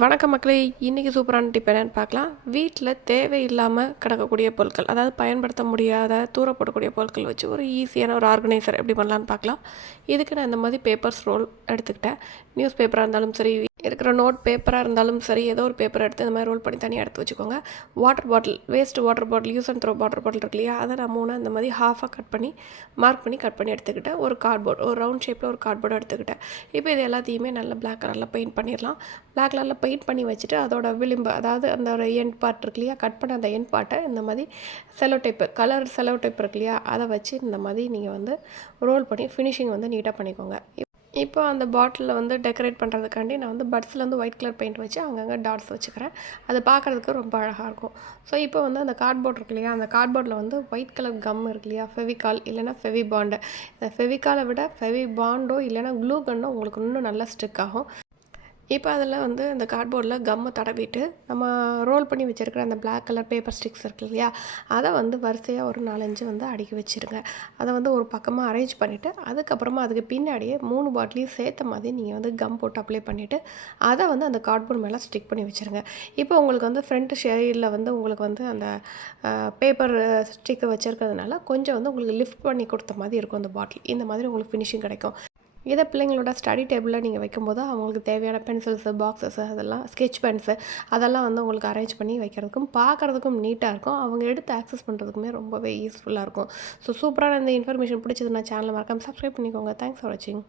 வணக்கம் மக்களே, இன்றைக்கி சூப்பரான டிப் என்னென்னு பார்க்கலாம். வீட்டில் தேவையில்லாமல் கிடக்கக்கூடிய பொருட்கள், அதாவது பயன்படுத்த முடியாத தூர போடக்கூடிய பொருட்கள் வச்சு ஒரு ஈஸியான ஒரு ஆர்கனைசர் எப்படி பண்ணலான்னு பார்க்கலாம். இதுக்கு நான் இந்த மாதிரி பேப்பர்ஸ் ரோல் எடுத்துக்கிட்டேன். நியூஸ் பேப்பராக இருந்தாலும் சரி, இருக்கிற நோட் பேப்பராக இருந்தாலும் சரி, ஏதோ ஒரு பேப்பர் எடுத்து இந்த மாதிரி ரோல் பண்ணி தனியாக எடுத்து வச்சுக்கோங்க. Water bottle, waste water bottle, use and throw water bottle இருக்கு இல்லையா, அதை நான் 3 இந்த மாதிரி ஹாஃபாக கட் பண்ணி மார்க் பண்ணி கட் பண்ணி எடுத்துக்கிட்டேன். ஒரு கார்ட்போர்ட், ஒரு ரவுண்ட் ஷேப்பில் ஒரு கார்ட்போர்டு எடுத்துக்கிட்டேன். இப்போ இது எல்லாத்தையுமே நல்ல பிளாக் கலரில் பெயிண்ட் பண்ணிடலாம். பிளாக் கலரில் பெயிண்ட் பண்ணி வச்சுட்டு அதோட விளிம்பு, அதாவது அந்த ஒரு எண்ட் பார்ட் இருக்கு இல்லையா, கட் பண்ண அந்த எண்ட் பார்ட்டை இந்த மாதிரி sellotape, colour sellotape இருக்கு இல்லையா, அதை வச்சு இந்த மாதிரி நீங்கள் வந்து ரோல் பண்ணி ஃபினிஷிங் வந்து நீட்டாக பண்ணிக்கோங்க. இப்போ அந்த பாட்டிலில் வந்து டெக்கரேட் பண்ணுறதுக்காண்டி நான் வந்து பட்ஸில் வந்து ஒயிட் கலர் பெயிண்ட் வச்சு அங்கங்கே டாட்ஸ் வச்சுக்கிறேன். அது பார்க்குறதுக்கு ரொம்ப அழகாக இருக்கும். ஸோ இப்போ வந்து அந்த கார்ட்போர்ட் இருக்கு இல்லையா, அந்த கார்ட்போர்டில் வந்து ஒயிட் கலர் கம் இருக்கு இல்லையா, ஃபெவிகால் இல்லைனா ஃபெவி பாண்டு. இந்த ஃபெவிகாலை விட ஃபெவி பாண்டோ இல்லைனா க்ளூ கன்னோ உங்களுக்கு இன்னும் நல்லா ஸ்டிக் ஆகும். இப்போ அதில் வந்து அந்த கார்ட்போர்டில் கம்மை தடவிட்டு நம்ம ரோல் பண்ணி வச்சுருக்கிற அந்த பிளாக் கலர் பேப்பர் ஸ்டிக்ஸ் இருக்கு இல்லையா, அதை வந்து வரிசையாக ஒரு 4-5 வந்து அடுக்கி வச்சுருங்க. அதை வந்து ஒரு பக்கமாக அரேஞ்ச் பண்ணிவிட்டு அதுக்கப்புறமா அதுக்கு பின்னாடியே 3 பாட்டிலையும் சேர்த்த மாதிரி நீங்கள் வந்து கம் போட்டு அப்ளை பண்ணிவிட்டு அதை வந்து அந்த கார்ட்போர்ட் மேலே ஸ்டிக் பண்ணி வச்சுருங்க. இப்போ உங்களுக்கு வந்து ஃப்ரண்ட் ஷேடில் வந்து உங்களுக்கு வந்து அந்த பேப்பர் ஸ்டிக்கை வச்சுருக்கிறதுனால கொஞ்சம் வந்து உங்களுக்கு லிஃப்ட் பண்ணி கொடுத்த மாதிரி இருக்கும் அந்த பாட்டில். இந்த மாதிரி உங்களுக்கு ஃபினிஷிங் கிடைக்கும். இதை பிள்ளைங்களோட ஸ்டடி டேபிளில் நீங்கள் வைக்கும்போது அவங்களுக்கு தேவையான பென்சில்ஸு, பாக்ஸஸு, அதெல்லாம் ஸ்கெட்ச் பென்ஸு அதெல்லாம் வந்து உங்களுக்கு அரேஞ்ச் பண்ணி வைக்கிறதுக்கும் பார்க்குறதுக்கும் நீட்டாக இருக்கும். அவங்க எடுத்து ஆக்சஸ் பண்ணுறதுக்குமே ரொம்பவே யூஸ்ஃபுல்லாக இருக்கும். ஸோ சூப்பரான இந்த இன்ஃபர்மேஷன் பிடிச்சதுன்னா சேனலை மறக்காம சப்ஸ்கிரைப் பண்ணிக்கோங்க. தேங்க்ஸ் ஃபார் வாட்சிங்.